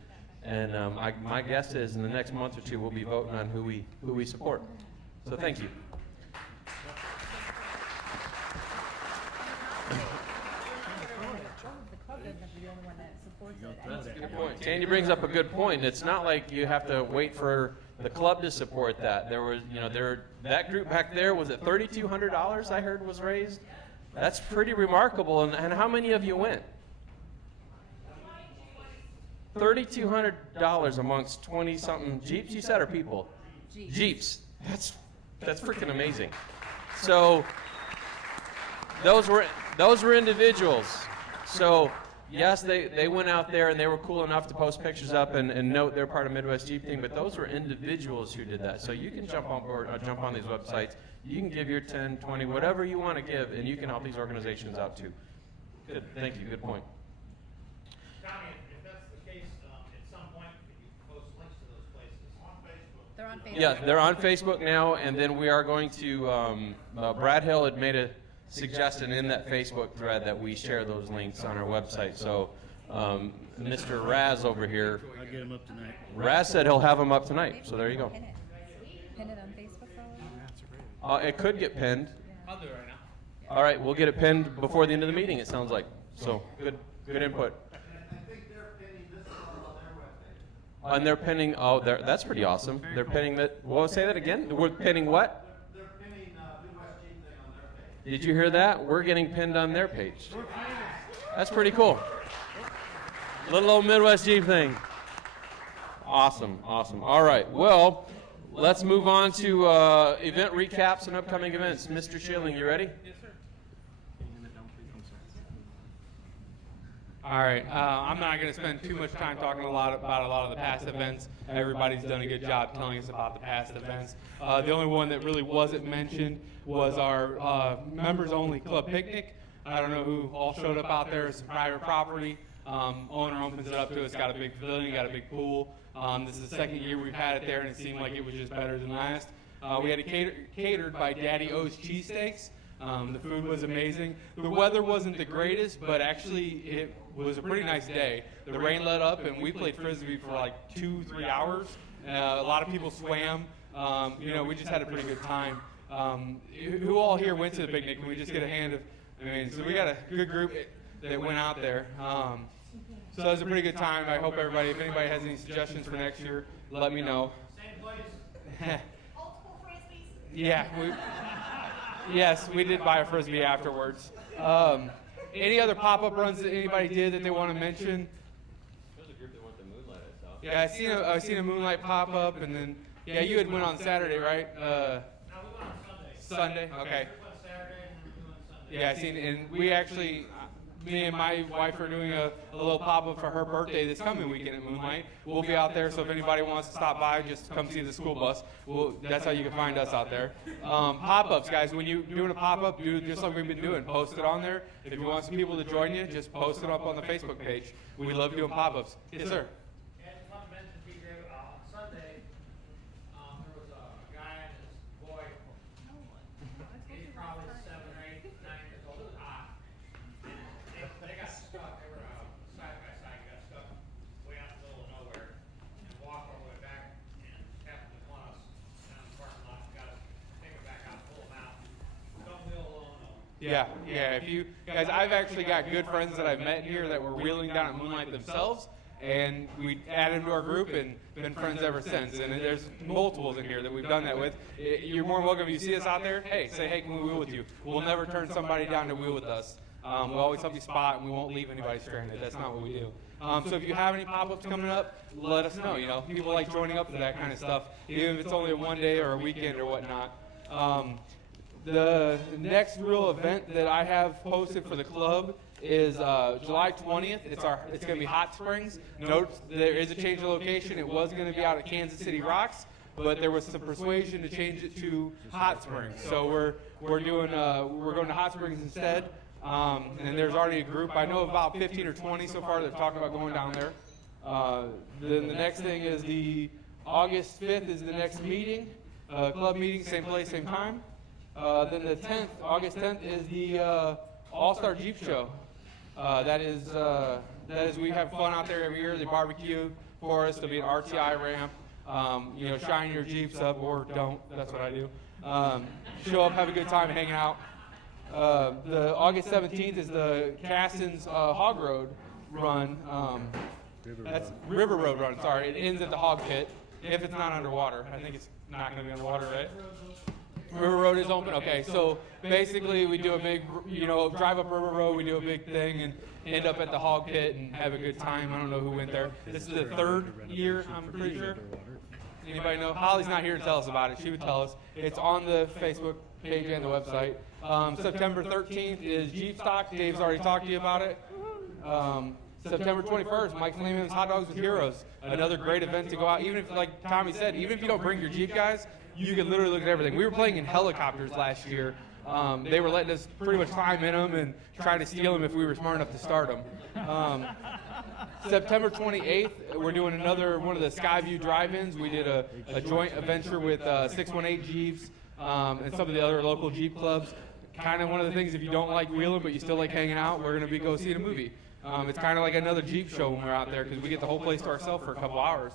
my guess is in the next month or two we'll be voting on who we support. So thank you. That's a good point. Tandy brings up a good point. It's not like you have to wait for the club to support that. There was, you know, that group back there, was it $3,200 I heard was raised? That's pretty remarkable. And how many of you went? $3,200 amongst 20-something Jeeps, you said, or people? Jeeps. That's freaking amazing. So those were individuals. So yes, they went out there and they were cool enough to post pictures up and note they're part of Midwest Jeep Team, but those were individuals who did that. So you can jump on board, jump on these websites. You can give your 10, 20, whatever you want to give, and you can help these organizations out too. Good, thank you, good point. Tommy, if that's the case, at some point, could you post links to those places on Facebook? They're on Facebook. Yeah, they're on Facebook now, and then we are going to, Brad Hill had made a suggestion in that Facebook thread that we share those links on our website. So Mr. Raz over here, I'll get him up tonight. Raz said he'll have them up tonight, so there you go. Pin it on Facebook, It could get pinned. I'll do it right now. All right, we'll get it pinned before the end of the meeting, it sounds like. So good input. And they're pinning, that's pretty awesome. They're pinning that, well, say that again? We're pinning what? They're pinning Midwest Jeep Thing on their page. Did you hear that? We're getting pinned on their page. That's pretty cool. Little old Midwest Jeep Thing. Awesome, awesome. All right, well, let's move on to event recaps and upcoming events. Mr. Schilling, you ready? Yes, sir. All right, I'm not going to spend too much time talking about a lot of the past events. Everybody's done a good job telling us about the past events. The only one that really wasn't mentioned was our members-only club picnic. I don't know who all showed up out there. It's private property. Owner opens it up to us. Got a big pavilion, got a big pool. This is the second year we've had it there, and it seemed like it was just better than last. We had it catered by Daddy O's Cheesesteaks. The food was amazing. The weather wasn't the greatest, but actually was a pretty nice day. The rain let up, and we played Frisbee for like 2-3 hours. A lot of people swam. You know, we just had a pretty good time. Who all here went to the picnic? Can we just get a hand of, so we got a good group that went out there. So it was a pretty good time. I hope everybody, if anybody has any suggestions for next year, let me know. Same place. Yeah, yes, we did buy a Frisbee afterwards. Any other pop-up runs that anybody did that they want to mention? There's a group that went to Moonlight, I saw. Yeah, I seen a Moonlight pop-up, and then, yeah, you had went on Saturday, right? No, we went on Sunday. Sunday, okay. We went Saturday and we went Sunday. Yeah, I seen, and we actually, me and my wife are doing a little pop-up for her birthday this coming weekend at Moonlight. We'll be out there, so if anybody wants to stop by, just come see the school bus. That's how you can find us out there. Pop-ups, guys, when you're doing a pop-up, do just like we've been doing. Post it on there. If you want some people to join you, just post it up on the Facebook page. We love doing pop-ups. Yes, sir. And want to mention, TJ, on Sunday, there was a guy and his boy. He's probably 7 or 8, 9 years old. It was hot. And they got stuck. They were side by side. Got stuck way out in the middle of nowhere and walked all the way back and happened to want us down in the parking lot. Got to take it back out, pull them out. Don't wheel alone though. Yeah. If you guys, I've actually got good friends that I've met here that were wheeling down at Moonlight themselves, and we added them to our group and been friends ever since. And there's multiples in here that we've done that with. You're more than welcome. If you see us out there, say, hey, can we wheel with you? We'll never turn somebody down to wheel with us. We'll always help you spot, and we won't leave anybody stranded. That's not what we do. So if you have any pop-ups coming up, let us know. You know, people like joining up to that kind of stuff, even if it's only a one day or a weekend or whatnot. The next real event that I have posted for the club is July 20th. It's going to be Hot Springs. Note there is a change of location. It was going to be out at Kansas City Rocks, but there was some persuasion to change it to Hot Springs. So we're going to Hot Springs instead. And there's already a group. I know about 15 or 20 so far that are talking about going down there. Then the next thing is the August 5th is the next meeting, club meeting, same place, same time. Then the 10th, August 10th, is the All-Star Jeep Show. That is we have fun out there every year. They barbecue for us. There'll be an RTI ramp. Shine your Jeeps up or don't. That's what I do. Show up, have a good time, hang out. The August 17th is the Cassins Hog Road run. That's River Road run. Sorry, it ends at the Hog Pit if it's not underwater. I think it's not going to be underwater, right? River Road is open. Okay, so basically we do a big, drive up River Road. We do a big thing and end up at the Hog Pit and have a good time. I don't know who went there. This is the 3rd year, I'm pretty sure. Anybody know? Holly's not here to tell us about it. She would tell us. It's on the Facebook page and the website. September 13th is Jeep Stock. Dave's already talked to you about it. September 21st, Mike Lehman's Hot Dogs with Heroes. Another great event to go out. Even if, like Tommy said, even if you don't bring your Jeep, guys, you can literally look at everything. We were playing in helicopters last year. They were letting us pretty much climb in them and try to steal them if we were smart enough to start them. September 28th, we're doing another one of the Skyview drive-ins. We did a joint adventure with 618 Jeeps and some of the other local Jeep clubs. Kind of one of the things, if you don't like wheeling but you still like hanging out, we're going to go see a movie. It's kind of like another Jeep show when we're out there because we get the whole place to ourselves for a couple hours.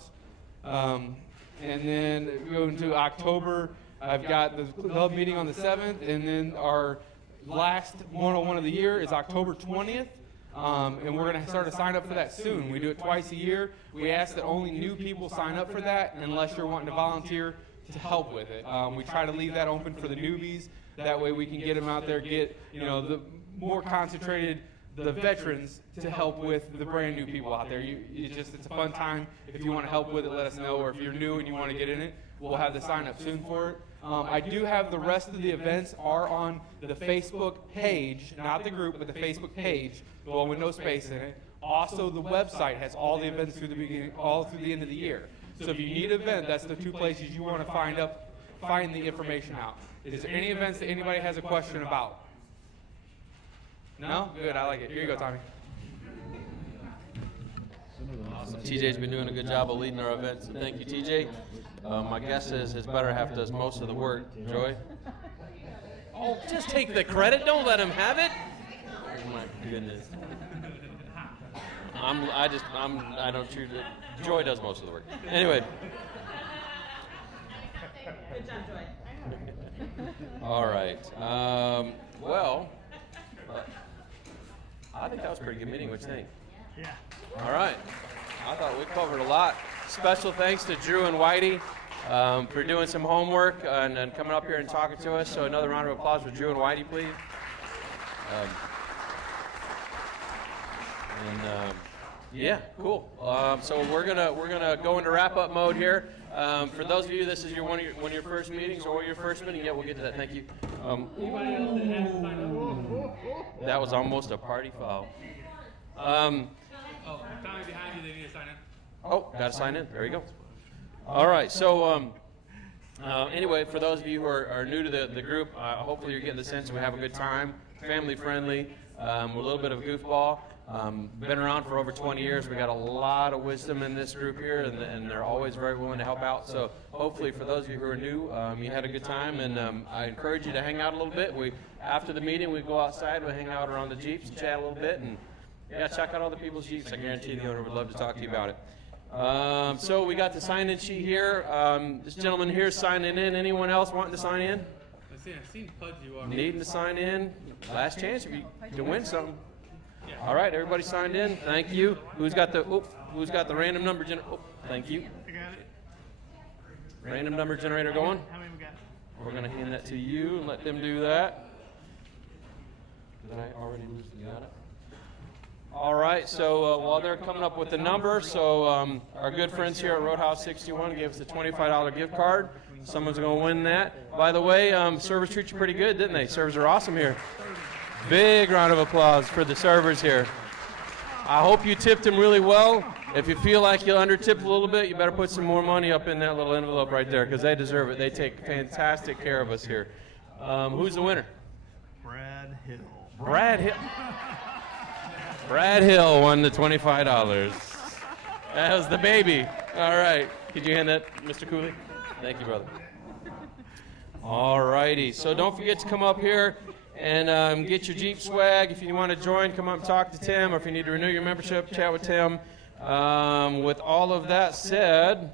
And then going to October, I've got the club meeting on the 7th, and then our last one-on-one of the year is October 20th. And we're going to start to sign up for that soon. We do it twice a year. We ask that only new people sign up for that unless you're wanting to volunteer to help with it. We try to leave that open for the newbies. That way we can get them out there, get the more concentrated, the veterans to help with the brand new people out there. It's a fun time. If you want to help with it, let us know. Or if you're new and you want to get in it, we'll have the sign up soon for it. I do have the rest of the events are on the Facebook page, not the group, but the Facebook page, the one with no space in it. Also, the website has all the events through the beginning, all through the end of the year. So if you need an event, that's the 2 places you want to find the information out. Is there any events that anybody has a question about? No? Good, I like it. Here you go, Tommy. Awesome. TJ's been doing a good job of leading our events. Thank you, TJ. My guess is his better half does most of the work. Joy? Oh, just take the credit. Don't let him have it. Oh, my goodness. I don't choose it. Joy does most of the work. Anyway. Good job, Joy. All right. I think that was a pretty good meeting. What you think? Yeah. All right. I thought we covered a lot. Special thanks to Drew and Whitey for doing some homework and coming up here and talking to us. So another round of applause for Drew and Whitey, please. Yeah, cool. So we're gonna go into wrap up mode here. For those of you, this is one of your first meetings or your first meeting. Yeah, we'll get to that. Thank you. Anybody else that hasn't signed up? That was almost a party foul. Tommy behind you, they need to sign in. Oh, got to sign in. There you go. All right. So anyway, for those of you who are new to the group, hopefully you're getting the sense that we have a good time, family friendly, a little bit of a goofball. Been around for over 20 years. We got a lot of wisdom in this group here, and they're always very willing to help out. So hopefully for those of you who are new, you had a good time, and I encourage you to hang out a little bit. After the meeting, we go outside, we hang out around the Jeeps and chat a little bit, and yeah, check out all the people's Jeeps. I guarantee the owner would love to talk to you about it. So we got the sign-in sheet here. This gentleman here is signing in. Anyone else wanting to sign in? I've seen Pudgy walk. Needing to sign in? Last chance to win something. All right, everybody signed in. Thank you. Who's got the random number generator? Oh, thank you. I got it. Random number generator going? How many we got? We're going to hand that to you and let them do that. Did I already lose the got it? All right, so while they're coming up with the number, so our good friends here at Roadhouse 61 gave us a $25 gift card. Someone's going to win that. By the way, servers treat you pretty good, didn't they? Servers are awesome here. Big round of applause for the servers here. I hope you tipped them really well. If you feel like you under-tipped a little bit, you better put some more money up in that little envelope right there because they deserve it. They take fantastic care of us here. Who's the winner? Brad Hill. Brad Hill won the $25. That was the baby. All right. Could you hand that, Mr. Cooley? Thank you, brother. All righty. So don't forget to come up here and get your Jeep swag. If you want to join, come up and talk to Tim, or if you need to renew your membership, chat with Tim. With all of that said,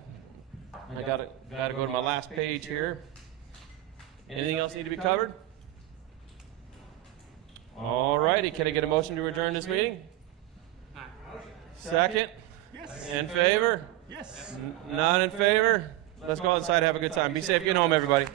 I gotta go to my last page here. Anything else need to be covered? All righty. Can I get a motion to adjourn this meeting? Second? Yes. In favor? Yes. Not in favor? Let's go outside and have a good time. Be safe. Get home, everybody.